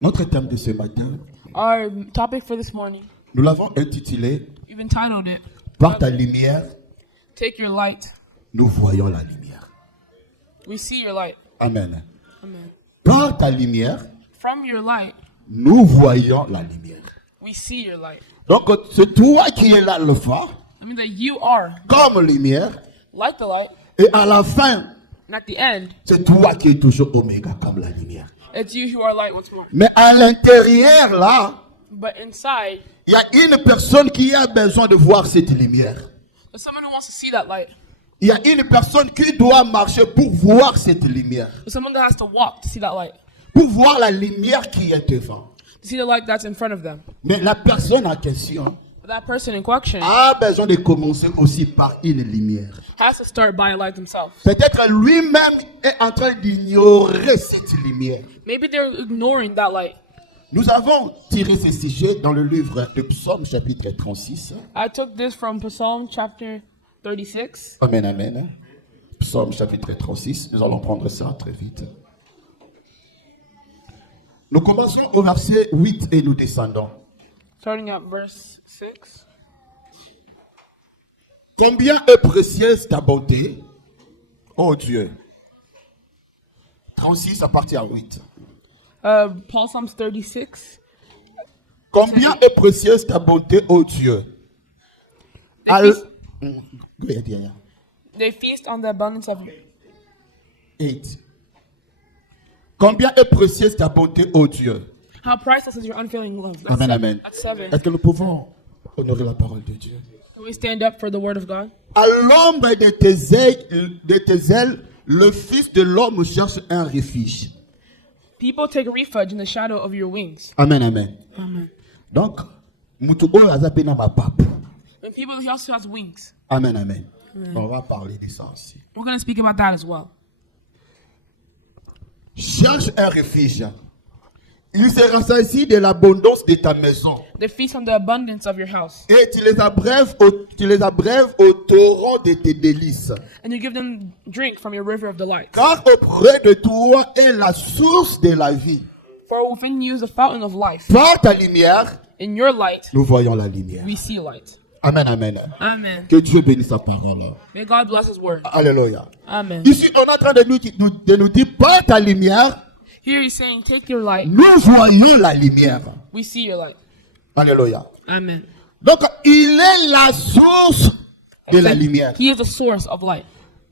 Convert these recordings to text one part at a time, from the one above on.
Notre thème de ce matin, Our topic for this morning, nous l'avons intitulé we've entitled it, Par ta lumière, Take Your Light. nous voyons la lumière. We see your light. Amen. Amen. Par ta lumière, From your light, nous voyons la lumière. we see your light. Donc, c'est toi qui es là le phare, I mean that you are comme lumière, like the light, et à la fin, and at the end, c'est toi qui es toujours oméga comme la lumière. it's you who are light once more. Mais à l'intérieur, là, But inside, il y a une personne qui a besoin de voir cette lumière. there's someone who wants to see that light. Il y a une personne qui doit marcher pour voir cette lumière. There's someone that has to walk to see that light, Pour voir la lumière qui est devant. to see the light that's in front of them. Mais la personne en question But that person in question a besoin de commencer aussi par une lumière. has to start by a light themselves. Peut-être lui-même est en train d'ignorer cette lumière. Maybe they're ignoring that light. Nous avons tiré ce sujet dans le livre de Psaume chapitre 36. I took this from Psalm chapter 36. Amen, amen. Psaume chapitre 36. Nous allons prendre ça très vite. Nous commençons au verset 8 et nous descendons. Starting at verse 6. Combien est précieuse ta bonté, ô Dieu. 36 à partir de 8. Psalms 36. Combien est précieuse ta bonté, ô Dieu. They feast, Go ahead, yeah. they feast on the abundance of you. 8. Combien est précieuse ta bonté, ô Dieu. How priceless is your unfailing love. That's Amen, seven. amen. That's 7. Est-ce que nous pouvons honorer la parole de Dieu? Can we stand up for the word of God? À l'ombre de tes ailes, le Fils de l'homme cherche un refuge. People take refuge in the shadow of your wings. Amen, amen. Amen. Donc, mutu oyo aza pe na mapapu. And people, he also has wings. Amen, amen. On va parler de ça aussi. We're going to speak about that as well. Cherche un refuge. Il se rassasie de l'abondance de ta maison. They feast on the abundance of your house. Et tu les abreuves au torrent de tes délices. And you give them drink from your river of delight. Car auprès de toi est la source de la vie. For within you is the fountain of life. Par ta lumière, In your light, nous voyons la lumière. we see light. Amen, amen. Amen. Que Dieu bénisse sa parole. May God bless his word. Alléluia. Amen. Ici, on est en train de nous dire, par ta lumière, Here he's saying, take your light. nous voyons la lumière. We see your light. Alléluia. Amen. Donc, il est la source de la lumière. He is the source of light.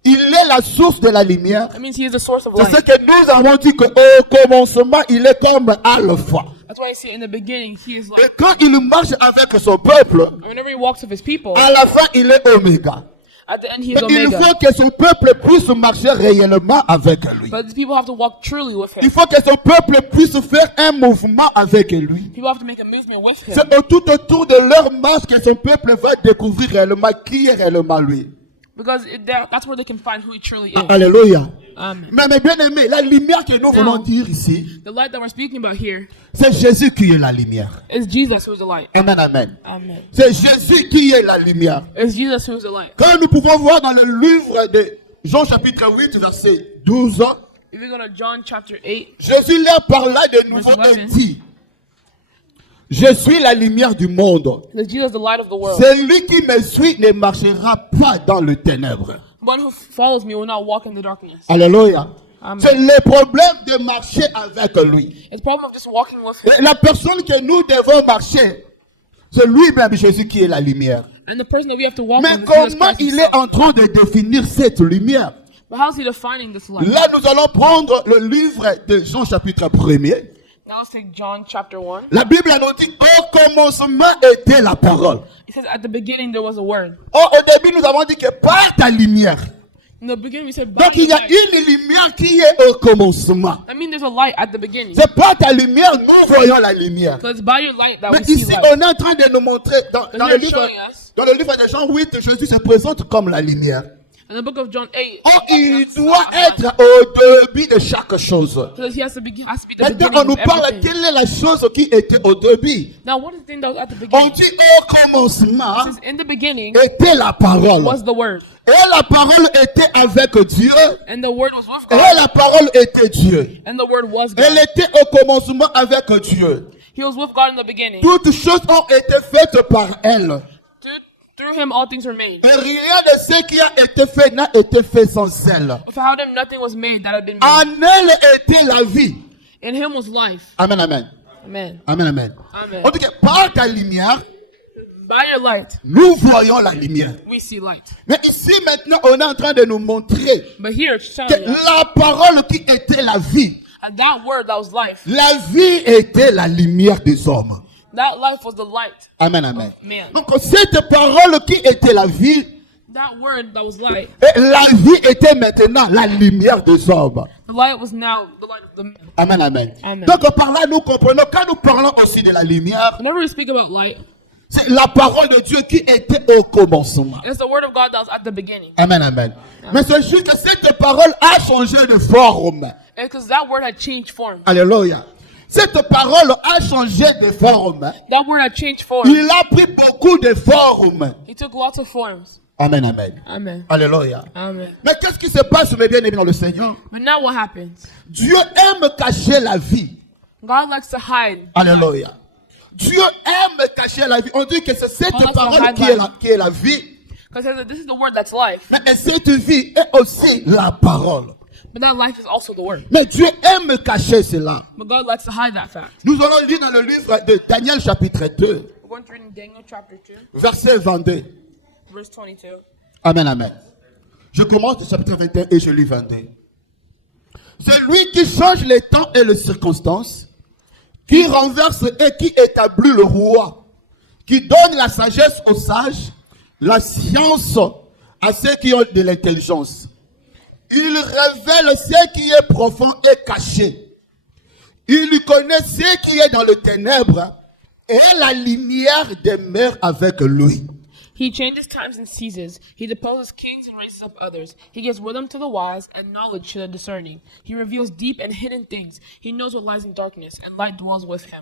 Il est la source de la lumière. That means he is the source of C'est ce light. que nous avons dit qu'au commencement, il est comme alpha. That's why I say in the beginning, he is Et light. quand il marche avec son peuple, And whenever he walks with his people, à la fin, il est oméga. at the end he Mais is il Omega. faut que son peuple puisse marcher réellement avec lui. But the people have to walk truly with Il him. faut que son peuple puisse faire un mouvement avec lui. People have to make a movement with him. C'est tout autour de leur marche que son peuple va découvrir réellement qui est réellement lui. Because that's where they can find who he truly is. Alléluia. Amen. Mais bien aimé, la lumière que nous voulons dire ici, The light that we're speaking about here c'est Jésus qui est la lumière. is Jesus who is the light. Amen, amen. Amen. C'est Jésus qui est la lumière. It's Jesus who is the light. Quand nous pouvons voir dans le livre de Jean chapitre 8, verset 12, If you go to John chapter 8, Jésus leur parla de nouveau Verse et 11. dit, je suis la lumière du monde. that Jesus is the light of the world. Celui qui me suit ne marchera pas dans le ténèbres. One who follows me will not walk in the darkness. Alléluia. Amen. C'est le problème de marcher avec lui. It's the problem of just walking with him. Et la personne que nous devons marcher, c'est lui-même Jésus qui est la lumière. And the person that we have to walk Mais with is Jesus comment Christ il himself. est en train de définir cette lumière? But how is he defining this light? Là, nous allons prendre le livre de Jean chapitre 1er. Now let's take John chapter 1. La Bible nous dit, au commencement était la parole. It says, at the beginning there was a word. Au début, nous avons dit que par ta lumière. In the beginning we said, by Donc, il y a light. une lumière qui est au commencement. I mean, there's a light at the beginning. C'est par ta lumière, nous voyons la lumière. So it's by your light that Mais we see ici, light. on est en train de nous montrer, dans le livre de Jean 8, Jésus se présente comme la lumière. In the book of John 8, Oh, il doit être au début de chaque chose. because he has to be the Maintenant, beginning on nous of parle, everything. quelle est la chose qui était au début? Now, what is the thing that was at the On beginning? dit au commencement It says, in the beginning était la parole. was the Word, Et la parole était avec Dieu. and the Word was with Et God, la parole était Dieu. and the Word was Elle God. était au commencement avec Dieu. He was with God in the beginning. Toutes choses ont été faites par elle. Through him, all things were made. Et rien de ce qui a été fait n'a été fait sans elle. Without him, nothing was made that had been made. En elle était la vie. In him was life. Amen, amen. Amen. Amen, amen. Amen. En tout cas, par ta lumière, By your light, nous voyons la lumière. we see light. Mais ici, maintenant, on est en train de nous montrer But here it's que telling you la parole qui était la vie, that word that was life, la vie était la lumière des hommes. that life was the light. Amen, amen. Man. Donc, cette parole qui était la vie, That word that was light, et la vie était maintenant la lumière des hommes. the light was now the light of the man. Amen, amen. Amen. Donc, par là, nous comprenons, quand nous parlons aussi de la lumière, Whenever we speak about light, c'est la parole de Dieu qui était au commencement. it's the word of God that was at the beginning. Amen, amen. Mais c'est juste que cette parole a changé de forme. And because that word had changed form. Alléluia. Cette parole a changé de forme. That word had changed form. Il a pris beaucoup de formes. He took lots of forms. Amen, amen. Amen. Alléluia. Amen. Mais qu'est-ce qui se passe, mes bien-aimés dans le Seigneur? But now what happens? Dieu aime cacher la vie. God likes to hide. Alléluia. Dieu aime cacher la vie. On dit que c'est cette God likes to parole hide qui est la vie. Because this is the word that's life. Mais cette vie est aussi la parole. But that life is also the word. Mais Dieu aime cacher cela. But God likes to hide that fact. Nous allons lire dans le livre de Daniel chapitre 2, We're going to read in Daniel chapter 2, verset 22. verse 22. Amen, amen. Je commence au chapitre 21 et je lis 22. C'est lui qui change les temps et les circonstances, qui renverse et qui établit le roi, qui donne la sagesse aux sages, la science à ceux qui ont de l'intelligence. Il révèle ce qui est profond et caché. Il connaît ce qui est dans les ténèbres et la lumière demeure avec lui. He changes times and seasons. He deposes kings and raises up others. He gives wisdom to the wise and knowledge to the discerning. He reveals deep and hidden things. He knows what lies in darkness, and light dwells with him.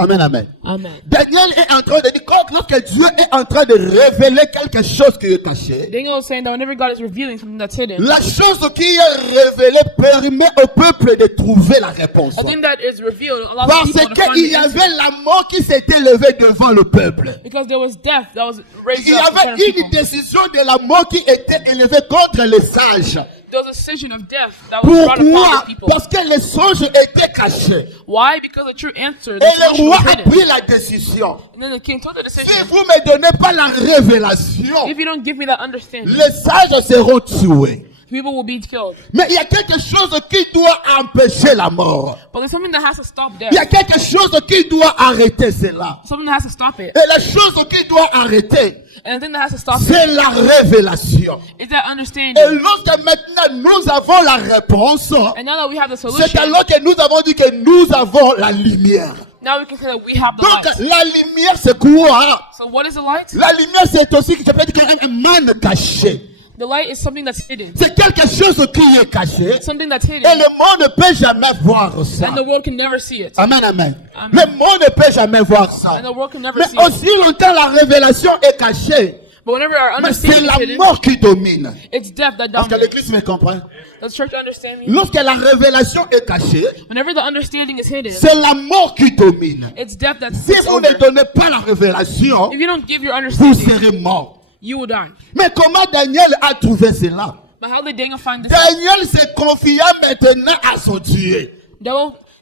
Amen, amen. Amen. Daniel est en train de dire, lorsque Dieu est en train de révéler quelque chose qui est caché, Daniel is saying that whenever God is revealing something that's hidden, la chose qui est révélée permet au peuple de trouver la réponse. a thing that is revealed allows Parce people to find qu'il the y answer. avait la mort qui s'était levée devant le peuple. Because there was death that was raised Il y up in front avait of people. une décision de la mort qui était élevée contre les sages. There was a decision of death that was brought upon Pourquoi? the people. Parce que les songes étaient cachés. Why? Because the true answer, Et the le solution roi was a hidden. pris la décision. And then the king took the Si decision. vous ne me donnez pas la révélation, If you don't give me that understanding, les sages seront tués. people will be killed. Mais il y a quelque chose qui doit empêcher la mort. But there's something that has to stop Il y a death. quelque chose qui doit arrêter cela. Something that has to stop it. Et la chose qui doit arrêter, And the thing that has to stop it c'est la révélation. is that Et understanding. lorsque maintenant nous avons la réponse, And now that we have the c'est solution, alors que nous avons dit que nous avons la lumière. now we can say that we have the Donc light. la lumière c'est quoi? So what is the light? La lumière c'est aussi, je peux dire, une manne cachée. The light is something that's hidden. C'est quelque chose qui est caché. Something that's Et hidden. le monde ne peut jamais voir ça. And the world can never see it. Amen, amen. Amen. Le monde ne peut jamais voir ça. And the world can never Mais see it. aussi longtemps la révélation est cachée. But whenever our Mais c'est understanding la is hidden, mort qui domine. it's death that Parce que dominates. l'église me comprend. Does church understand me? Lorsque la révélation est cachée, Whenever the understanding is hidden, c'est la mort qui domine. it's death that Si takes vous ne over. donnez pas la révélation, If you don't give your vous understanding, serez mort. you will die. Mais comment Daniel a trouvé cela? But how did Daniel find this out? Daniel se confia maintenant à son Dieu.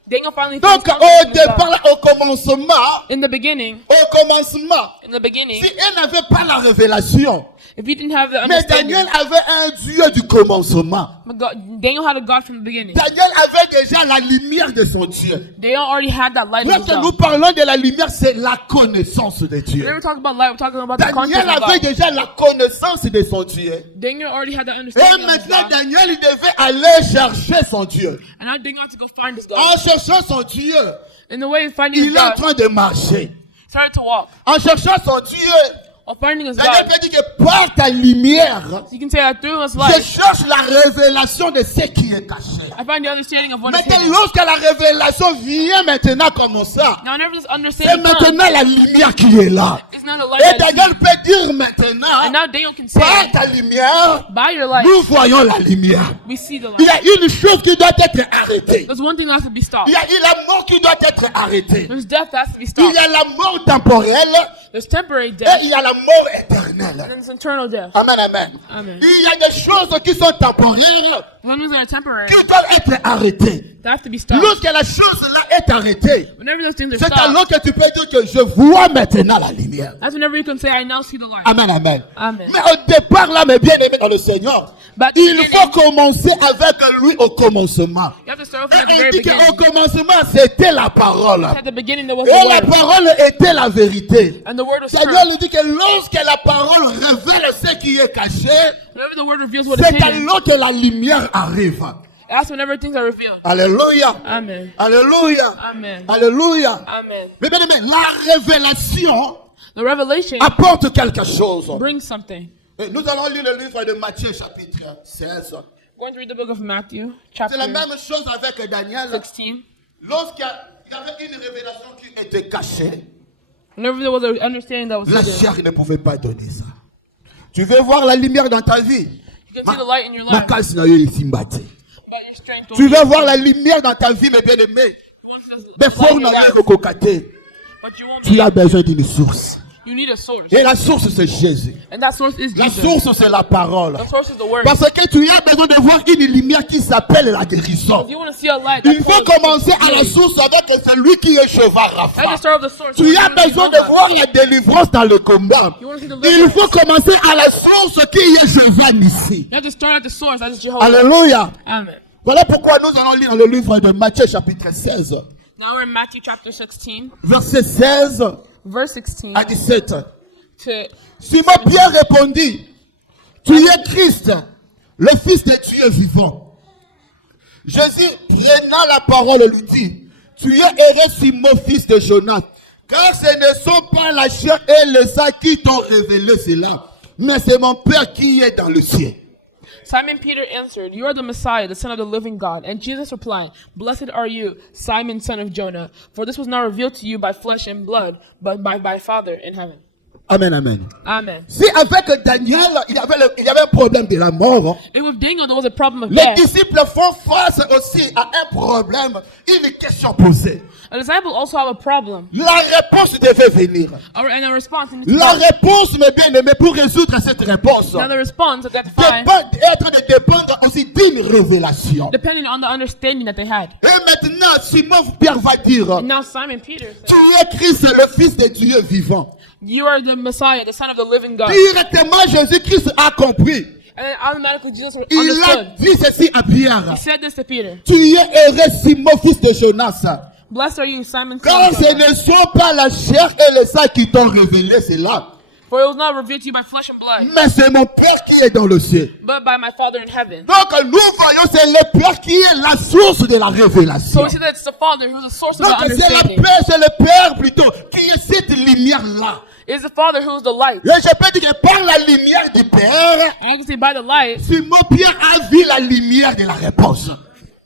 Daniel finally Donc found au something with God. départ, au commencement, In the beginning, si beginning, elle n'avait pas la révélation, if you didn't have the mais understanding, Daniel avait un Dieu du commencement. but Daniel had a God from the beginning. Daniel avait déjà la lumière de son Dieu. Daniel already had that light of Lorsque nous himself. parlons de la lumière, c'est la connaissance de Dieu. Whenever we talk about light, we're talking about the Daniel concept of avait God. déjà la connaissance de son Dieu. Daniel already had that Et understanding of his maintenant, God. Daniel il devait aller chercher son Dieu. And now Daniel had to go find his God. En cherchant son Dieu, In the way of finding his il est en God, train de marcher. started to walk. En cherchant son Dieu, Well, finding is La God. Bible dit que par ta lumière, So you can say that through His je light, cherche la révélation de ce qui est caché. I find the understanding of what is Maintenant, hidden. lorsque la révélation vient maintenant comme ça, Now, whenever this c'est understanding comes, maintenant la lumière qui est là. it's not a Et light that's Daniel seen. peut dire And maintenant, now Daniel can say, par ta lumière, by your light, nous voyons la lumière. we see the Il y light. a une chose qui doit être arrêtée. There's one thing that has to be stopped. Il y a la mort qui doit être arrêtée. There's death that has to be Il stopped. y a la mort temporelle There's temporary et death, il y a la mort and éternelle. then there's eternal death. Amen, amen. Amen. Il y a des choses qui sont temporaires The ones that are temporary, qui doivent être arrêtées. they have to be stopped. Lorsque la chose là est arrêtée, Whenever those things are c'est stopped, alors que tu peux dire que je vois maintenant la lumière. that's whenever you can say, I now see the light. Amen, amen. Amen. Mais au départ là, mes bien-aimés dans le Seigneur, But il faut commencer avec lui au commencement. you have to start off at the Et very il dit qu'au beginning. commencement, c'était la parole. At the beginning, there was Et la the word, parole était la vérité. and the word was Seigneur true. lui dit que lorsque la parole révèle ce qui est caché, Whenever the word reveals what is c'est hidden, alors que la lumière arrive. that's whenever things are revealed. Alléluia. Amen. Alléluia. Amen. Alléluia. Amen. Mais bien aimé, la révélation The revelation apporte quelque chose. brings something. Et nous allons lire le livre de Matthieu chapitre 16. Going to read the book of Matthew, C'est la chapter même chose avec Daniel. 16. Lorsqu'il y avait une révélation qui était cachée, Whenever there was an understanding that was la hidden, chair ne pouvait pas donner ça. Tu veux voir la lumière dans ta vie? you can see the light in your Ma life, casse n'a eu ici mbatté. but your strength Tu will veux voir la lumière dans ta vie, mes bien-aimés? You want this Mais light faut in your n'a life, pas cocaté. but you won't Tu be. as besoin d'une source. You need a source, Et la source, c'est Jésus. and that source is La Jesus. source, c'est la parole. The source is the word. Parce que tu as besoin de voir une lumière qui s'appelle la guérison. If you want to see a light, Il that faut points commencer à la healing. source avec celui qui est cheval I Rapha. just start with the source. Tu You as want to see besoin the de voir la délivrance dans le combat. You want to see the Il deliverance. faut commencer à la source qui est Jéhovah ici. You have to start at the source. That is Jehovah. Alléluia. Amen. Voilà pourquoi nous allons lire le livre de Matthieu chapitre 16, Now we're in Matthew chapter 16, verset 16 verse 16 à 17. to Simon Pierre répondit, tu es Christ, le Fils de Dieu vivant. Jésus, prenant la parole, lui dit, tu es heureux Simon, fils de Jonas, car ce ne sont pas la chair et le sang qui t'ont révélé cela, mais c'est mon Père qui est dans le ciel. Simon Peter answered, You are the Messiah, the Son of the living God. And Jesus replied, Blessed are you, Simon, son of Jonah, for this was not revealed to you by flesh and blood, but by my Father in heaven. Amen, amen. Amen. Si avec Daniel, il y avait un problème de la mort, And with Daniel, there was a problem of les death. disciples font face aussi à un problème, une question posée. A disciple also have a problem. La réponse devait venir. And a response. needs to La come. réponse, mes bien-aimés, pour résoudre cette réponse, Now the response that they have to find, être de dépendre aussi d'une révélation. depending on the understanding that they had. Et maintenant, Simon Pierre va dire, And now Simon Peter tu said, es Christ, le Fils de Dieu vivant. You are the Messiah, the Son of the living God. Directement, Jésus-Christ a compris. And then automatically Jesus Il a understood. dit ceci à Pierre. He said this to Peter. Tu es heureux, Simon, fils de Jonas. Blessed are you, Simon, son Car of ce Jonah, ne sont pas la chair et le sang qui t'ont révélé cela, for it was not revealed to you by flesh and blood, mais c'est mon Père qui est dans le ciel. but by my Father in heaven. Donc nous voyons, c'est le Père qui est la source de la So révélation. we see that it's the Father who's the source of Donc the c'est understanding. le Père plutôt qui est cette lumière-là. It's the Father who's the light. Et je peux dire que par la lumière du Père, And I can say by the light, Simon Pierre a vu la lumière de la réponse.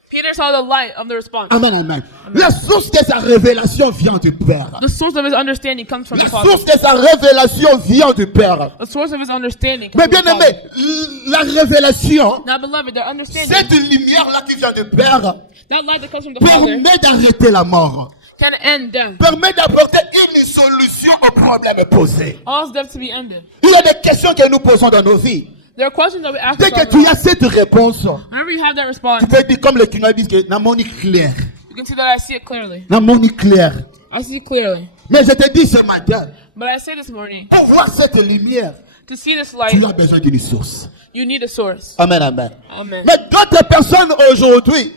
Peter saw the light of the response. Amen, amen. La source de sa révélation vient du Père. The source of his understanding comes from La the Father. source de sa révélation vient du Père. The source of his understanding Mais comes from bien the aimé, Father. la révélation, Now, beloved, their understanding, cette lumière-là qui vient du Père, that light that comes from the Father, permet d'arrêter la mort. can end death. Permet d'apporter une solution aux problèmes posés. Allows death to be ended. Il y a des questions que nous posons dans nos vies. There are questions that we ask Dès que ourselves. tu as cette réponse, Whenever you have that response, tu peux dire comme les Kinois disent que namoni clair. you can see that I see it clearly. Namoni clair. I see it clearly. Mais je te dis ce matin, But I say this morning, pour voir cette lumière, to see this tu light, as besoin d'une source. you need a source. Amen, amen. Amen. Mais d'autres personnes aujourd'hui,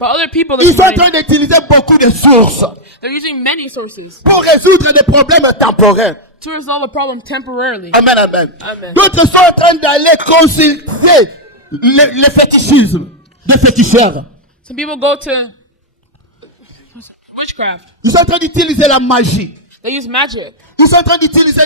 But other people ils this sont en morning, train d'utiliser beaucoup de sources they're using many sources pour résoudre des problèmes temporaires. to resolve a problem temporarily. Amen, amen. Amen. D'autres sont en train d'aller consulter le fétichisme, des féticheurs. Some people go to witchcraft. Ils sont en train d'utiliser la magie. They use magic. Ils sont en train d'utiliser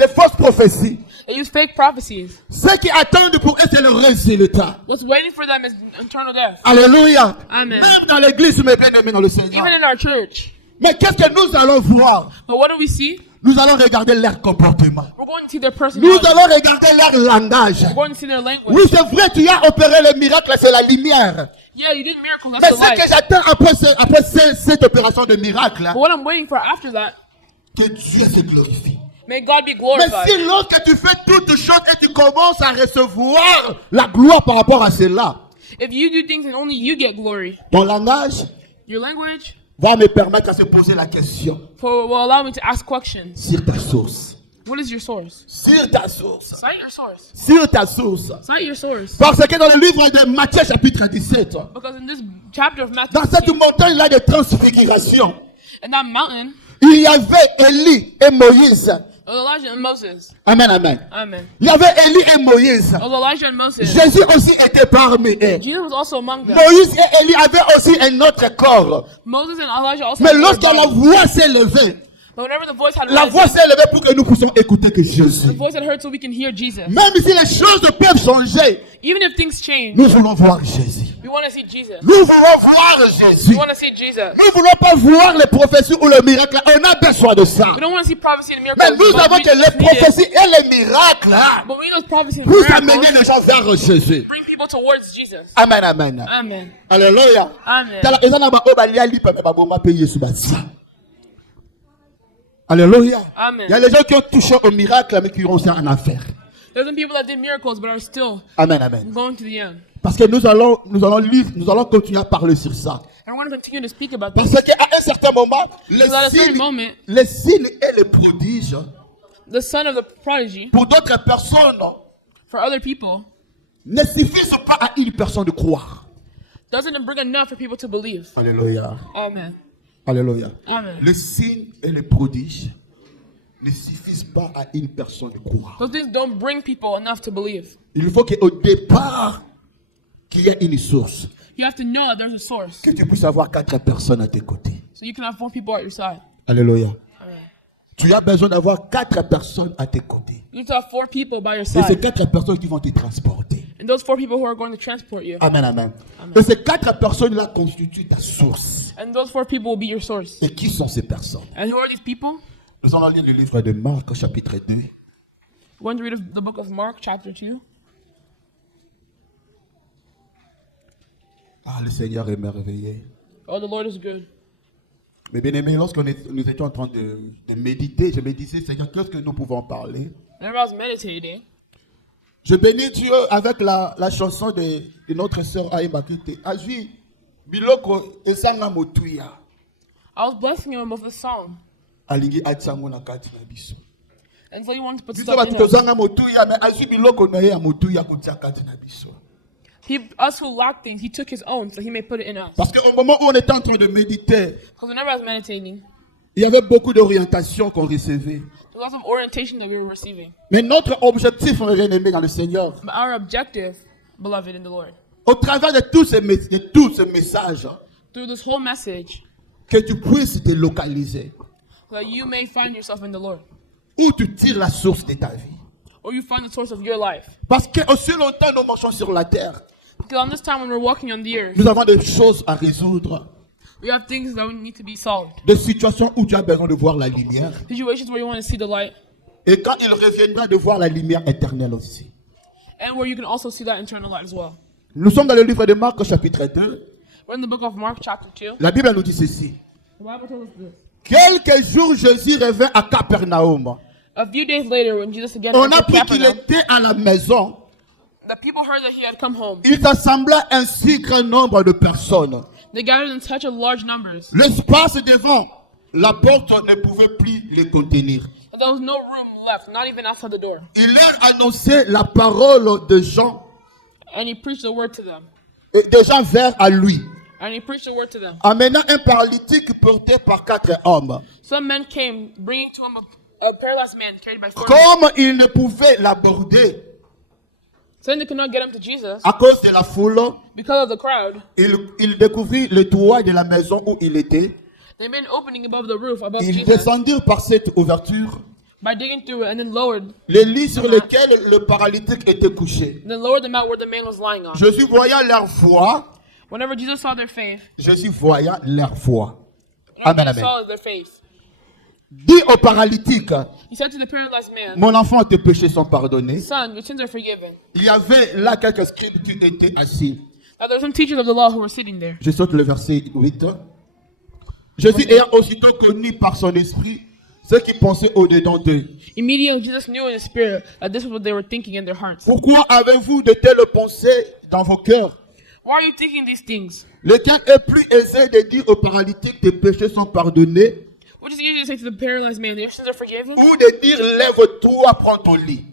des fausses prophéties. They use fake prophecies. Ce qui attendent pour eux, c'est le résultat. What's waiting for them is eternal death. Alléluia. Amen. Même dans l'église, mes bien-aimés dans le Seigneur. Even in our church. Mais qu'est-ce que nous allons voir? But what do we see? Nous allons regarder leur comportement. We're going to see their Nous personality. allons regarder leur langage. We're going to see their language. Oui, c'est vrai, tu as opéré le miracle, c'est la lumière. Yeah, you did miracles. Mais That's the ce que light. j'attends après cette opération de miracle, But what I'm waiting for after that, que Dieu se glorifie. may God be Mais glorified. si lorsque tu fais toutes choses et tu commences à recevoir la gloire par rapport à cela, If you do things and only you get glory, ton langage your language va me permettre de se poser la question will allow me to ask questions. sur ta source. What is your source? Sur ta source. Cite your source. Sur ta source. Cite your source. Parce que dans le livre de Matthieu chapitre 17, Because in this chapter of Matthew, dans cette 16, montagne-là de transfiguration, in that mountain, il y avait Élie et Moïse. there was Elijah and Moses. Amen, amen. Amen. Il y avait Élie et Moïse. There was Elijah and Moses. Jésus aussi était parmi eux. Jesus was also among them. Moïse et Élie avaient aussi un autre corps. Moses and Elijah also Mais had their lorsque la bodies. voix s'est levée, But whenever the voice had la risen, voix s'est levée pour que nous puissions écouter que the Jésus. voice had heard so we can hear Jesus. Même si les choses peuvent changer, Even if things change, nous voulons voir Jésus. we want to see Jesus. Nous voulons voir Jésus. We want to see Jesus. Nous ne voulons pas voir les prophéties ou le miracle. On a besoin de ça. We don't want to see prophecy and Mais miracles. nous but savons we que les need it. prophéties et les miracles But we need those prophecies and pour amener miracles les gens vers Jésus. bring people towards Jesus. Amen, amen. Amen. Alléluia. Amen. Tala eza na ba oyo balia lipa me baboma pe Yesu basi. Alléluia. Amen. Il y a les gens qui ont touché au miracle mais qui ont ça en affaire. There's some people that did miracles but are still Amen, amen. going to the end. Parce que nous allons lire, nous allons continuer à parler sur ça. And I want to continue to speak about Parce this. qu'à un certain moment, Because at a certain moment, les signes et les prodiges, the son of the prodigy, pour d'autres personnes, for other people, ne suffisent pas à une personne de croire. doesn't bring enough for people to believe. Alléluia. Amen. Alléluia. Amen. Les signes et les prodiges ne suffisent pas à une personne de croire. Those things don't bring people enough to believe. Il faut qu'au départ, qu'il y ait une source. You have to know that there's a source. Que tu puisses avoir 4 personnes à tes côtés. So you can have 4 people at your side. Alléluia. Amen. Tu as besoin d'avoir 4 personnes à tes côtés. You need to have 4 people by your Et c'est side. 4 personnes qui vont te transporter. And those 4 people who are going to transport you. Amen, amen. Et ces 4 personnes-là constituent ta source. And those 4 people will be your source. Et qui sont ces personnes? And who are these people? Nous allons lire le livre de Marc, chapitre 2. We're going to read the book of Mark, chapter 2. Ah, le Seigneur est merveilleux. Oh, the Lord is good. Mais bien aimé, lorsque nous étions en train de méditer, je me disais, Seigneur, qu'est-ce que nous pouvons parler? Whenever I was meditating, Je bénis Dieu avec la chanson de notre sœur Aïmakite. Azui, biloko esanga motuya. I was blessing him with the song. Alingi atsango na kati na biso. And so he wanted to put Biso stuff batu in us. tozanga motuya, mais azui biloko na ye ya motuya kotia kati na biso. Us who lack things, he took his own so he may put it in us. Parce qu'au moment où on était en train de méditer, Because whenever I was meditating, il y avait beaucoup d'orientations qu'on recevait. there was lots of orientation that we were receiving. Mais notre objectif, mon bien-aimé dans le Seigneur, But our objective, beloved in the Lord, au travers de tous ces messages, through this whole message, que tu puisses te localiser, that you may find yourself in the Lord, où tu tires la source de ta vie. or you find the source of your life. Parce que aussi longtemps nous marchons sur la terre, Because on this time when we're walking on the earth, nous avons des choses à résoudre, we have things that need to be solved. des situations où tu as besoin de voir la lumière. Situations where you want to see the light, Et quand il reviendra de voir la lumière éternelle aussi. and where you can also see that eternal light as well. Nous sommes dans le livre de Marc, chapitre 2. We're in the book of Mark, chapter 2. La Bible nous dit ceci. The Bible tells us this. Quelques jours, Jésus revint à Capernaum. A few days later, when Jesus again On a entered appris qu'il Capernaum, était à la maison. the people heard that he had come home. Il s'assembla un si grand nombre de personnes. They gathered in such a large numbers L'espace devant la porte ne pouvait plus les contenir. that there was no room left, not even outside the door. Il leur annonçait la parole de Jean, And he preached the word to them. et des gens vinrent à lui, And he preached the word to them. amenant un paralytique porté par 4 hommes. Some men came, bringing to him a paralyzed man carried by 4 men. Comme ils ne pouvaient l'aborder Saying they could not get him to Jesus à cause de la foule, because of the crowd, il découvrit le toit de la maison où il était. they made an opening above the roof above Ils Jesus. descendirent par cette ouverture by digging through it and then lowered, les lits sur lesquels le paralytique était couché. then lowered them out where the man was lying on. Jésus voyant leur foi, Whenever Jesus saw their faith, Jésus voyant leur foi. whenever Amen, Jesus amen. saw their faith, Dit au paralytique, he said to the paralyzed man, mon enfant, tes péchés sont pardonnés. Son, your sins are forgiven. Il y avait là quelques scribes qui étaient assis. Now there were some teachers of the law who were sitting there. Je saute le verset 8. Jésus ayant aussitôt connu par son esprit ceux qui pensaient au-dedans d'eux. Immediately, Jesus knew in his spirit that this was what they were thinking in their hearts. Pourquoi avez-vous de telles pensées dans vos cœurs? Why are you thinking these things? Lequel est plus aisé de dire au paralytique tes péchés sont pardonnés What is it easier to say to the paralyzed man, your sins are forgiven? ou de dire lève-toi, prends ton lit?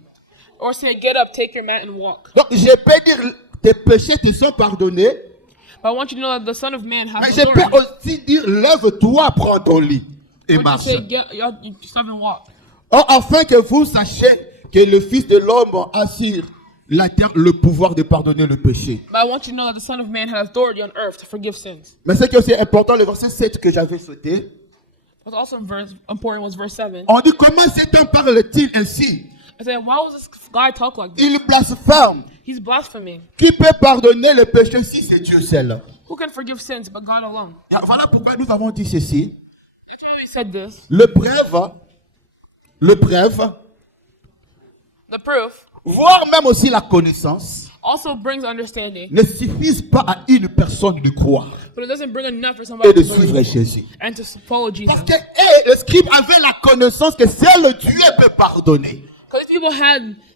Or say, get up, take your mat and walk? Donc je peux dire tes péchés te sont pardonnés, But I want you to know that the Son of Man mais has je authority. peux aussi dire lève-toi, prends ton lit et Or you marche. say, get up, you stop and walk. Or, afin que vous sachiez que le Fils de l'homme a sur la terre le pouvoir de pardonner le péché. But I want you to know that the Son of Man has authority on earth to forgive sins. Mais ce qui est aussi important, le verset 7 que j'avais sauté, What's also important was verse 7. on dit comment cet homme parle-t-il ainsi? I said, why was this guy talk like this? Il blasphème. He's blaspheming. Qui peut pardonner le péché si c'est Dieu seul? Who can forgive sins but God alone? Et voilà pourquoi nous avons dit ceci. That's why we said this. Le bref, The proof voire même aussi la connaissance, also brings understanding, ne suffisent pas à une personne de croire but it doesn't bring enough for et somebody de to suivre believe Jésus. and to follow Jesus. Parce que le scribe avait la connaissance que seul Dieu peut pardonner. Because these people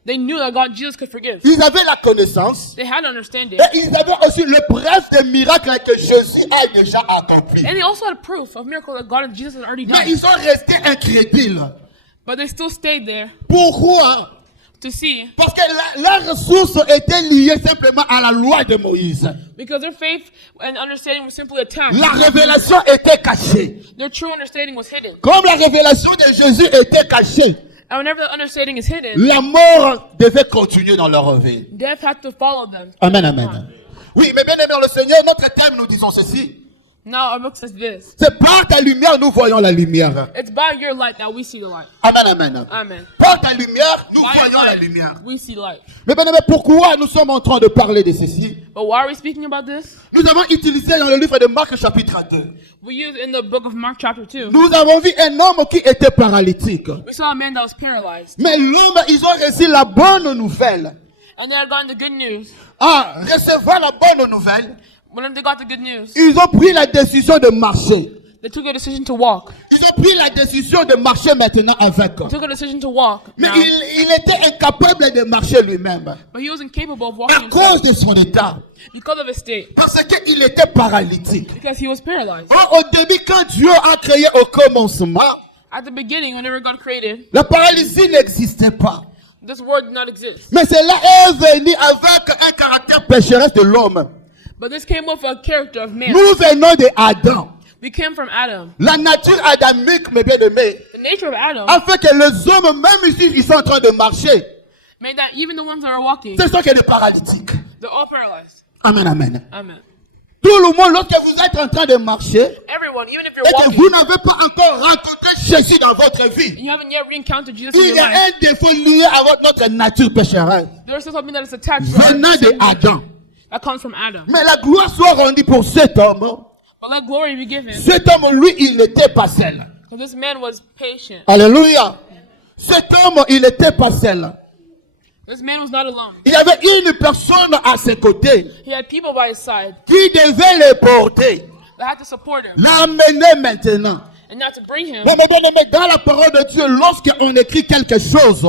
they knew that Jesus could forgive. Ils avaient la connaissance They had understanding. et ils avaient aussi le bref des miracles que Jésus a déjà accompli. And they also had proof of miracle that God and Jesus had already Mais done. ils sont restés incrédules. But they still stayed there Pourquoi? to see. Parce que la ressource était liée simplement à la loi de Moïse. Because their faith and understanding was simply attached. La révélation était cachée. Their true understanding was hidden. Comme la révélation de Jésus était cachée, And whenever the understanding is hidden, la mort devait continuer dans leur vie. death had to follow them. Amen, amen. Oui, mais bien aimé dans le Seigneur, notre thème, nous disons ceci. Now our book says this. C'est par ta lumière, nous voyons la lumière. It's by your light that we see the light. Amen, amen. Amen. Par ta lumière, nous By your voyons la light, lumière. we see light. Mais bien aimé, pourquoi nous sommes en train de parler de ceci? But why are we speaking about this? Nous avons utilisé dans le livre de Marc chapitre 2. We use in the book of Mark chapter 2. Nous avons vu un homme qui était paralytique. We saw a man that was paralyzed. Mais l'homme, ils ont reçu la bonne nouvelle. And they had gotten the good news. Ah, recevoir la bonne nouvelle, When they got the good news, ils ont pris la décision de marcher. they took a decision to walk. Ils ont pris la décision de marcher maintenant avec. They took a decision to walk. Mais Now, il était incapable de marcher lui-même. but he was incapable of À walking cause himself de son état. because of his state. Parce qu'il était paralytique. Because he was paralyzed. Or, au début, quand Dieu a créé au commencement, At the beginning, whenever God created, la paralysie n'existait pas. this word did not exist. Mais cela est venu avec un caractère pécheresse de l'homme. But this came with a character of man. Nous venons de Adam. We came from Adam. La nature adamique, mes bien-aimés, The nature of Adam a fait que les hommes, même ici, ils sont en train de marcher. made that even the ones that are walking, Ce sont que des paralytiques. they're all paralyzed. Amen, amen. Amen. Tout le monde, lorsque vous êtes en train de marcher, Everyone, even if et you're que walking, vous n'avez pas encore rencontré Jésus dans votre vie, and you haven't yet re-encountered Jesus in il your y a life, un défaut lié à notre nature pécheresse. there's still something that is attached to Venant our de sin Adam. that comes from Adam. Mais la gloire soit rendue pour cet homme. But let glory be given, Cet homme, lui, il n'était pas seul. because this man was patient. Alléluia. Cet homme, il n'était pas seul. This man was not alone. Il y avait une personne à ses côtés He had people by his side qui devait le porter, that had to support him l'amener maintenant. and not to bring him. Mais dans la parole de Dieu, lorsqu'on écrit quelque chose,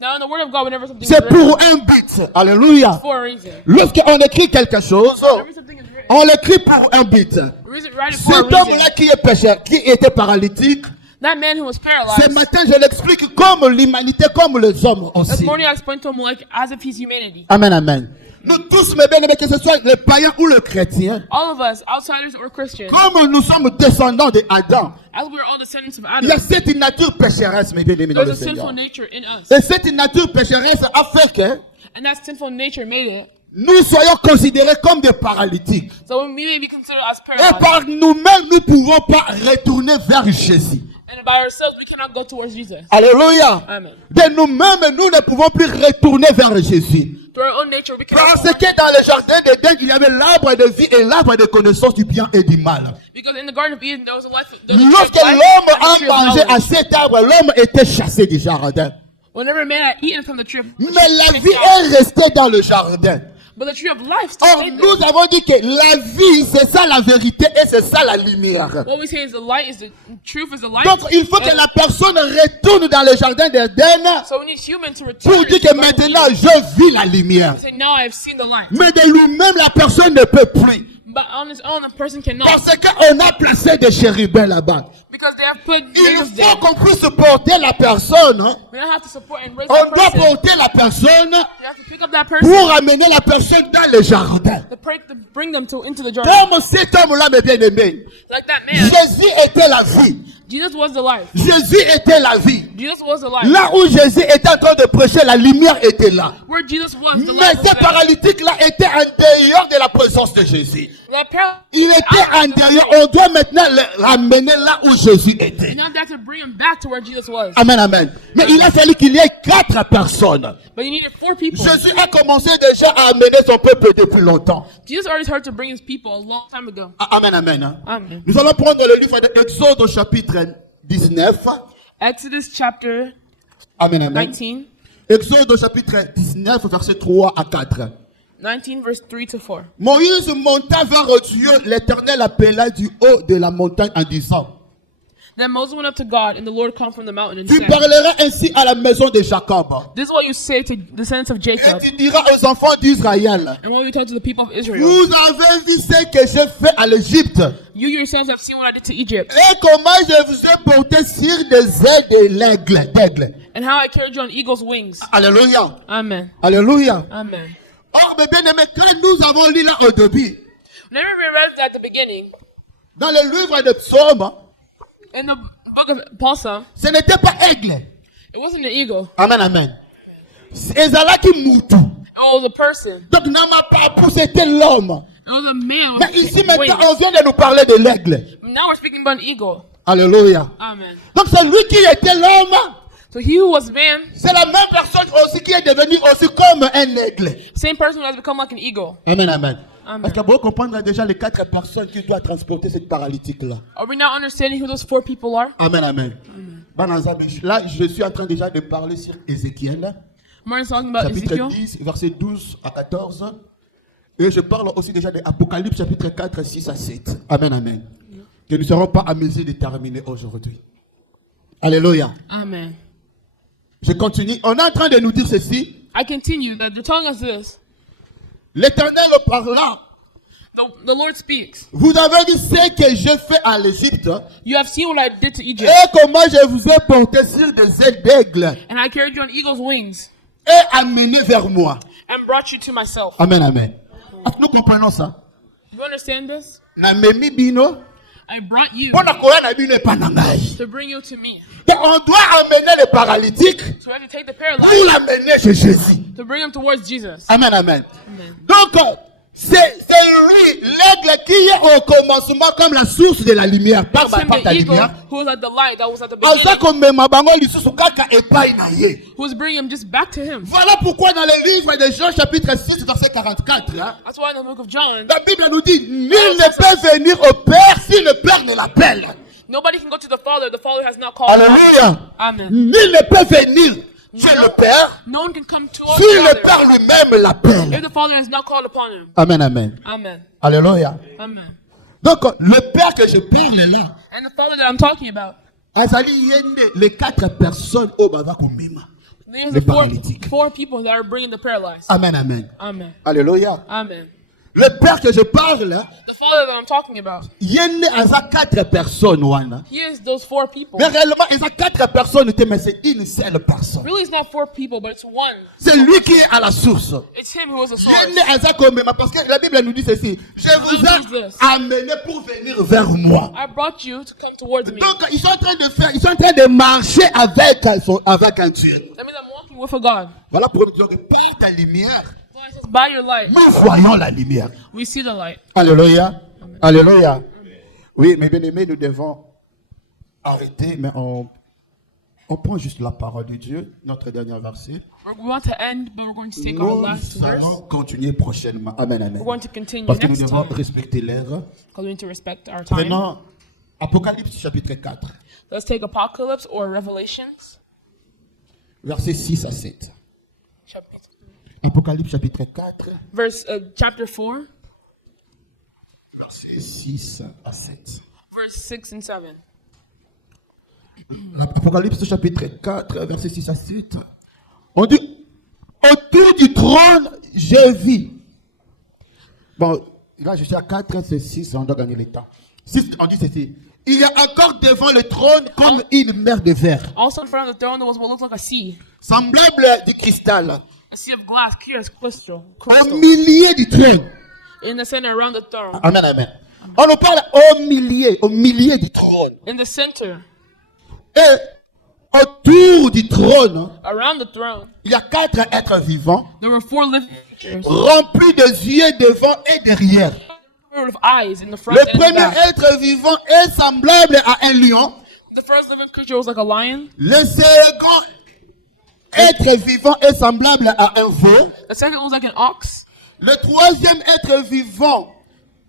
Now, in the Word of God, whenever something is c'est written, pour un but. Alléluia. for a reason. Lorsqu'on écrit quelque chose, Whenever something is written, on l'écrit pour un but. write it for a Cet reason. homme-là qui est pécheur, qui était paralytique, That man who was ce paralyzed, matin, je l'explique comme l'humanité, comme les hommes this aussi. morning I explained to him like as if he's humanity. Amen, amen. Nous tous, mes bien-aimés, que ce soit les païens ou les chrétiens, All of us, outsiders or Christians, comme nous sommes descendants d'Adam, as we're all descendants of il y a Adam, cette nature pécheresse, mes bien-aimés, dans there's le a Seigneur. sinful nature in us. Et cette nature pécheresse a fait que And that sinful nature made it. nous soyons considérés comme des paralytiques. So when we may be considered as Et paralyzed, par nous-mêmes, nous ne pouvons pas retourner vers Jésus. And by ourselves, we cannot go towards Jesus. Alléluia. Amen. De nous-mêmes, nous ne pouvons plus retourner vers Jésus. Through our own nature, we cannot Parce go que dans le jardin d'Éden, il y avait l'arbre de vie et l'arbre de connaissance du bien et du mal. because in the Garden of Eden, there was a life. Lorsque l'homme a mangé à cet arbre, l'homme était chassé du jardin. Whenever man had eaten from the tree, Mais la vie est restée dans le jardin. but the tree of life still Or, stayed nous there. avons dit que la vie, c'est ça la vérité et c'est ça la lumière. What we say is the light is the truth is the light. Donc, il faut que and- la personne retourne dans le jardin d'Éden So we need human to return. pour dire to que the Garden of maintenant, Eden. je vis la lumière. Say now I've seen the light. Mais de lui-même, la personne ne peut plus. But on his own, a person cannot. Parce qu'on a placé des chérubins là-bas. Because they have put Il angels faut there. qu'on puisse porter la personne. Hein. We don't have to support and raise On that doit person. porter la personne You have to pick up that person pour amener la personne dans le jardin. to bring them into the garden. Comme cet homme-là, mes bien-aimés, Like that man, Jésus était la vie. Jesus was the life. Jésus était la vie. Jesus was the life. Là où Jésus était en train de prêcher, la lumière était là. Where Jesus was, the Mais light was ce there. paralytique-là était en dehors de la présence de Jésus. That par- Il était en dehors. On doit maintenant le ramener là où Jésus était. You have to bring him back to where Jesus was. Amen, amen. Mais il a fallu qu'il y ait 4 personnes. But you needed 4 people. Jésus a commencé déjà à amener son peuple depuis longtemps. Jesus already started to bring his people a long time ago. Amen, amen. Hein. Amen. Nous allons prendre le livre d'Exode au chapitre 19. Exodus chapter Amen, amen. 19, Exode au chapitre 19, versets 3 à 4. 19 verse 3 to 4. Moïse monta vers Dieu, l'Éternel appela du haut de la montagne en disant, Then Moses went up to God, and the Lord called from the mountain and tu said, parleras ainsi à la maison de Jacob, This is what you say to the descendants of et Jacob, tu diras aux enfants d'Israël, and what you tell to the people of Israel. vous avez vu ce que j'ai fait à l'Égypte, You yourselves have seen what I did to Egypt, et comment je vous ai porté sur des ailes d'aigle. and how I carried you on eagle's wings. Alléluia. Amen. Alléluia. Amen. Or, mes bien-aimés, quand nous avons lu là au début, Whenever we read that at the beginning, dans le livre de Psaume, in the book of Psalm, ce n'était pas aigle. it wasn't an eagle. Amen, amen. C'est là qui moutou. It was a person. Donc, n'a pas poussé, c'était l'homme. It was a man Mais with ici, maintenant, wings. on vient de nous parler de l'aigle. Now we're speaking about an eagle. Alléluia. Amen. Donc, c'est lui qui était l'homme. So he who was man, C'est la même personne aussi qui est devenu aussi comme un aigle. same person who has become like an eagle. Amen, amen. Amen. Parce que vous comprenez déjà les 4 personnes qui doivent transporter cette paralytique-là. Are we not understanding who those 4 people are? Amen, amen. Là, je suis en train déjà de parler sur Ézéchiel, Martin's talking about chapitre Ezekiel. 10, verset 12 à 14. Et je parle aussi déjà de Apocalypse, chapitre 4, 6 à 7. Amen, amen. Que nous ne serons pas à mesure de terminer aujourd'hui. Alléluia. Amen. Je continue. On est en train de nous dire ceci. I continue that they're telling us this. L'Éternel parla. The Lord speaks. Vous avez vu ce que j'ai fait à l'Égypte You have seen what I did to Egypt, et comment je vous ai porté sur des ailes d'aigle and I carried you on eagle's wings et amené vers moi. and brought you to myself. Amen, amen. Est-ce que nous comprenons ça? You understand this? Na memi bino, I brought you pona koya na bino epa na ngai. to bring you to me. Et on doit amener le paralytique So we have to take the pour paralyzed l'amener chez Jésus. to bring him towards Jesus. Amen, amen. Amen. Donc, c'est lui, l'aigle qui est au commencement comme la source de la lumière. Par It's him, ta the eagle, lumière. who was at the light that was at the Aza beginning, komema bango lisusu kaka epai na ye. who was bringing him just back to him. Voilà pourquoi dans le livre de Jean chapitre 6 verset 44, hein, That's why in the book of John, la Bible nous dit, nul ne peut venir au Père si le Père ne l'appelle. nobody can go to the Father has not called him. Alléluia. Amen. Nul ne peut venir chez le Père No one can come towards si le the Père Father lui-même l'appelle. if the Father has not called upon him. Amen, amen. Amen. Alléluia. Amen. Donc, le Père que je parle là, And the Father that I'm talking about, azali yende les 4 personnes au bava komima. there's Le the paralytique. 4 people that are bringing the paralyzed. Amen, amen. Amen. Alléluia. Amen. Le Père que je parle là, The Father that I'm talking about, yende aza 4 personnes wana. he is those 4 people. Mais réellement, il y a 4 personnes, mais c'est une seule personne. Really, it's not 4 people, but it's one. C'est lui qui est à la source. It's him who is the source. Yende aza komema, parce que la Bible nous dit ceci. Je vous ai amené pour venir vers moi. I brought you to come towards me. Donc, ils sont en train de marcher avec un Dieu. That means I'm walking with a God. Voilà pourquoi nous disons, par ta lumière, So it says, by your light, nous voyons la lumière. we see the light. Alléluia. Alléluia. Oui, mes bien-aimés, nous devons arrêter, mais on prend juste la parole de Dieu, notre dernier verset. We want to end, but we're going to take our Nous last verse. allons continuer prochainement. Amen, amen. We're going to continue Parce que nous next devons time respecter l'heure. because we need to respect our time. Prenons Apocalypse chapitre 4, Let's take Apocalypse or Revelations. versets 6 à 7. Chapitre- Apocalypse chapitre 4, Chapter 4, versets 6 à 7. verse 6 and 7. Apocalypse chapitre 4, versets 6 à 7. On dit, autour du trône, j'ai vu. Bon, là je suis à 4, c'est 6, on doit gagner le temps. 6, on dit ceci. Il y a encore devant le trône comme une mer de verre, Also in front of the throne, there was what looked like a sea. semblable du cristal, A sea of glass, clear as crystal. au milieu du trône. In the center, around the throne. Amen, amen. On nous parle au milieu du trône. In the center, Et autour du trône, around the throne, il y a 4 êtres vivants, there were 4 living creatures. remplis de yeux devant et derrière. Of eyes in the front Le and the premier back. être vivant est semblable à un lion. The first living creature was like a lion. Le second être vivant est semblable à un veau. The second was like an ox. Le troisième être vivant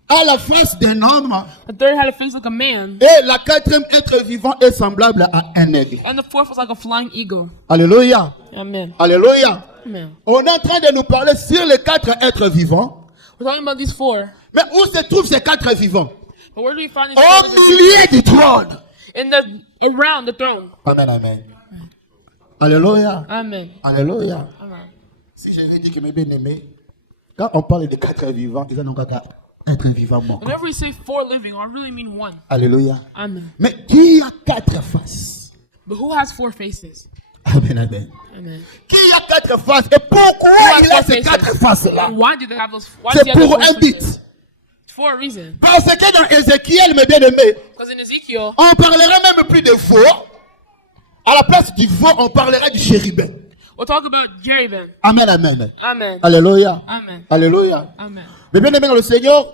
a la face d'un homme. The third had a face like a man. Et la quatrième être vivant est semblable à un aigle. And the fourth was like a flying eagle. Alléluia. Amen. Alléluia. Amen. On est en train de nous parler sur les 4 êtres vivants. We're talking about these 4. Mais où se trouvent ces 4 vivants? But where do we find these Au 4 living milieu du trône. creatures? Around the throne. Amen, amen. Alléluia. Amen. Alléluia. Amen. Si j'avais dit que mes bien-aimés, quand on parle de 4 vivants, ils n'ont qu'à être vivants morts. Whenever we say 4 living, I really mean 1. Alléluia. Amen. Mais qui a 4 faces? But who has 4 faces? Amen, amen. Amen. Qui a 4 faces? Et pourquoi Who il a has 4 ces 4 faces-là? And why did they have those? Why C'est does he have pour those un 4 but. faces? For a reason. Parce que dans Ézéchiel, mes bien-aimés, Because in Ezekiel, on parlera même plus de veau. À la place du veau, on parlera du chérubin. we'll talk about Jeriben. Amen, amen. Amen. Alléluia. Amen. Alléluia. Amen. Mes bien-aimés dans le Seigneur,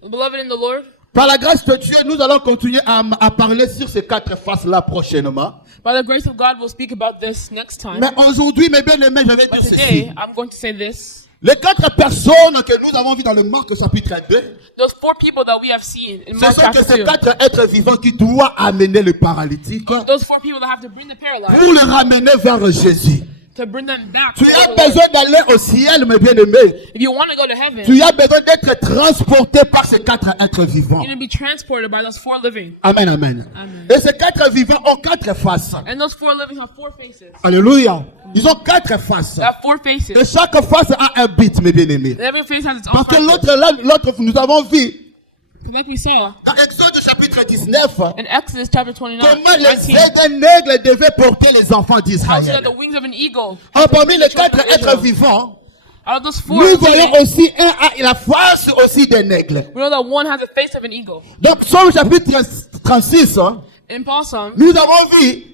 Beloved in the Lord, par la grâce de Dieu, nous allons continuer à parler sur ces 4 faces-là prochainement. by the grace of God, we'll speak about this next time. Mais aujourd'hui, mes bien-aimés, je vais But dire today, ceci. I'm going to say this. Les 4 personnes que nous avons vues dans le Marc chapitre 2, Those 4 people that we have seen in ce Mark sont que chapter ces 2. 4 êtres vivants qui doivent amener le paralytique pour Those 4 people that have to bring the paralyzed, le ramener vers Jésus. to bring them back. Tu to as the Lord. besoin d'aller au ciel, mes bien-aimés. If you want to go to heaven, Tu as besoin d'être transporté par ces 4 êtres vivants. you're going to be transported by those 4 living. Amen, amen. Amen. Et ces 4 vivants ont 4 faces. And those 4 living have 4 faces. Alléluia. Ils ont 4 faces. They have 4 Et faces. chaque face a un but, mes bien-aimés. And every face has its own Parce que purpose. l'autre, nous avons vu Like we saw dans Exode chapitre 19 in Exodus chapter 29, comment les 19, ailes d'un aigle devaient porter les enfants also d'Israël. that the wings of an eagle. Parmi les 4 Children of êtres Israel. vivants, Out of those 4, nous voyons aussi un a la face aussi d'un aigle. we know that one has the face of an eagle. Donc, Psaume chapitre 36, hein, In Paul Psalm, nous avons vu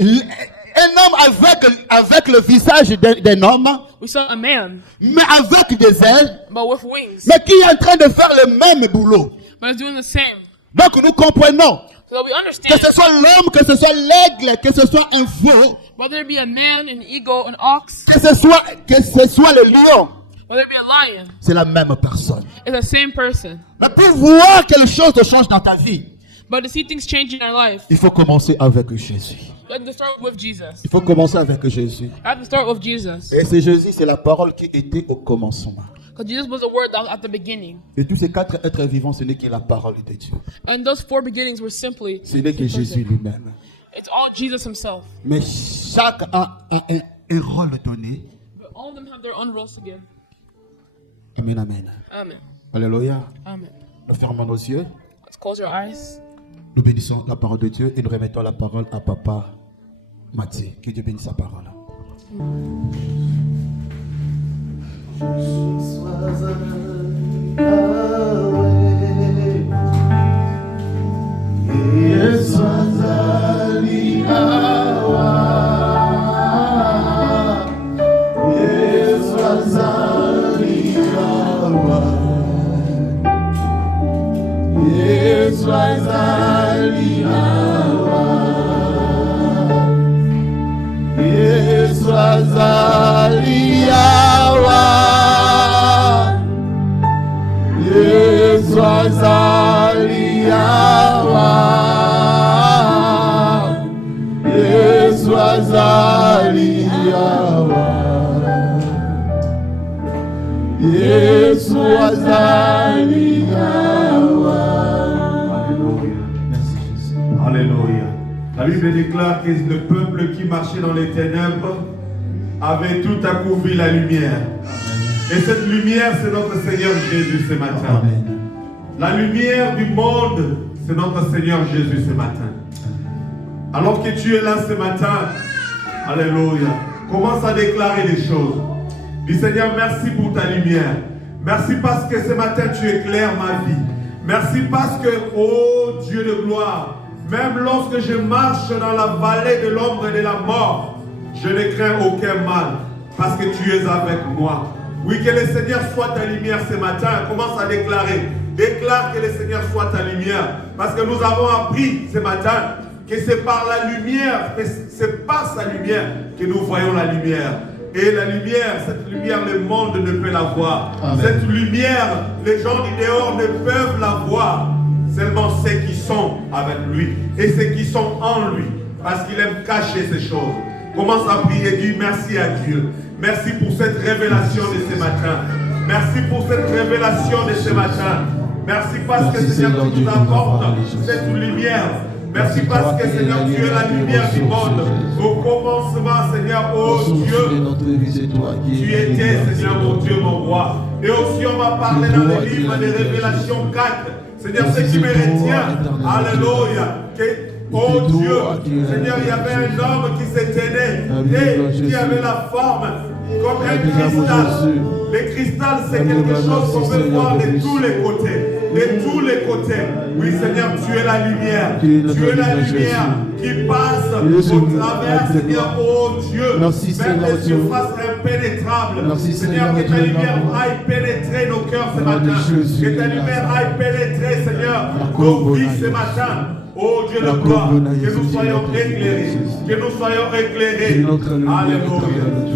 un homme avec le visage d'un homme, we saw a man, mais avec des ailes, but with wings, mais qui est en train de faire le même boulot. but it's doing the same. Donc, nous comprenons So that we que understand, ce soit l'homme, que ce soit l'aigle, que ce soit un veau, whether it be a man, an eagle, an ox, que ce soit le lion, whether it be a lion, c'est la même personne. it's the same person. Mais pour voir quelque chose de change dans ta vie, But to see things change in our life, il faut commencer avec Jésus. you have to start with Jesus. Il faut commencer avec Jésus. I have to start with Jesus. Et c'est Jésus, c'est la parole qui était au commencement. Because Jesus was the word that was at the beginning. Et tous ces 4 êtres vivants, ce n'est que la parole de Dieu. And those 4 beginnings were simply, Ce n'est que Jésus lui-même. it's all Jesus himself. Mais chaque a un rôle donné. But all of them have their own roles to give. Amen, amen. Amen. Alléluia. Amen. Nous fermons nos yeux. Let's close your eyes. Nous bénissons la parole de Dieu et nous remettons la parole à Papa Mathieu. Que Dieu bénisse sa parole. Yes, was Yesu azali awa. Merci Jésus. Alléluia. La Bible déclare que le peuple qui marchait dans les ténèbres avait tout à coup vu la lumière. Et cette lumière, c'est notre Seigneur Jésus ce matin. Amen. La lumière du monde, c'est notre Seigneur Jésus ce matin. Alors que tu es là ce matin, alléluia, commence à déclarer des choses. Dis Seigneur, merci pour ta lumière. Merci parce que ce matin tu éclaires ma vie. Merci parce que, oh Dieu de gloire, même lorsque je marche dans la vallée de l'ombre et de la mort, je ne crains aucun mal parce que tu es avec moi. Oui, que le Seigneur soit ta lumière ce matin. Commence à déclarer. Déclare que le Seigneur soit ta lumière. Parce que nous avons appris ce matin que c'est par la lumière, c'est par sa lumière que nous voyons la lumière. Et la lumière, cette lumière, le monde ne peut la voir. Amen. Cette lumière, les gens du dehors ne peuvent la voir. Seulement ceux qui sont avec lui et ceux qui sont en lui. Parce qu'il aime cacher ces choses. Commence à prier, dis merci à Dieu. Merci pour cette révélation de ce matin. Merci pour cette révélation de ce matin. Merci parce que Seigneur, tu nous apportes cette lumière. Merci parce que Seigneur, tu es la lumière du monde. Au commencement, Seigneur, oh Dieu, tu étais, Seigneur, mon Dieu, mon roi. Et aussi, on m'a parlé dans les livres des Révélations 4. Seigneur, ce qui me retient, alléluia, que, oh Dieu, Seigneur, il y avait un homme qui se tenait et qui avait la forme comme un cristal. Le cristal, c'est quelque chose qu'on peut voir de tous les côtés. De tous les côtés. Oui, Seigneur, tu es la lumière. Tu es la lumière qui passe au travers, Seigneur, oh Dieu. Même les surfaces impénétrables. Seigneur, que ta lumière aille pénétrer nos cœurs ce matin. Que ta lumière aille pénétrer, Seigneur, nos vies ce matin. Oh Dieu de gloire, que nous soyons éclairés. Que nous soyons éclairés. Alléluia.